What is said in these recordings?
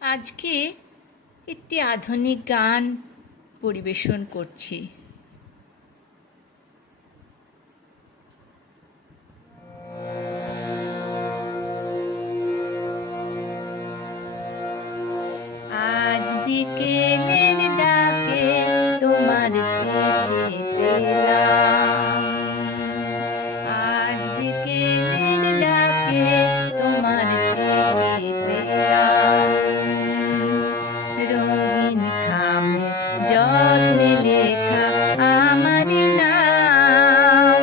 আজকে একটি আধুনিক গান পরিবেশন করছি। আজ বিকেলের ডাকে তোমার চিঠি পেলাম, আজ বিকেলের ডাকে তোমার চিঠি পেলাম। রঙিন খামে যত্নে লেখা আমার নাম,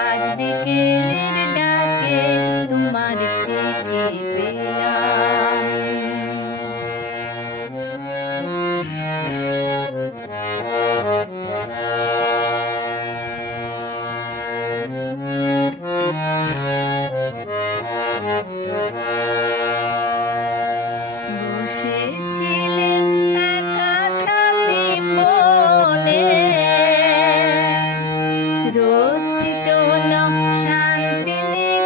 আজ বিকেলের ডাকে তোমার চিঠি পেলাম। বসেছিলেন একা ছাদে বনে, রোদ ছিটানো শান্তিনিকেতনে।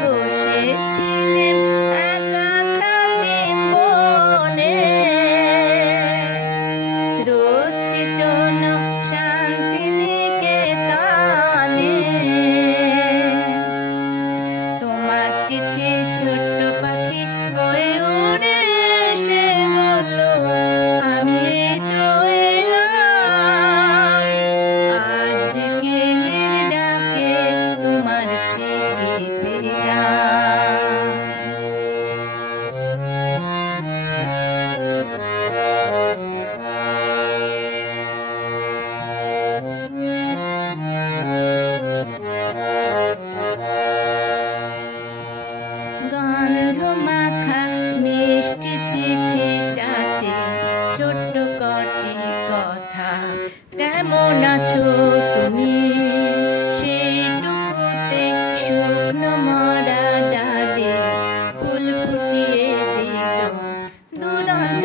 বসেছিলেন একা ছাদে বনে, রোদ ছিটানো শান্তিনিকেতনে। তোমার চিঠি ছোট্ট পাখি হয়ে উড়ে এসে বলল, আমি এই তো এলাম। আজ বিকেলের ডাকে তোমার চিঠি পেলাম। গন্ধ মাখা মিষ্টি চিঠিটাতে ছোট্ট কটি কথা, কেমন আছো তুমি, সেটুকুতে শুকনো মরা ডালে ফুল ফুটিয়ে দিল দুরন্ত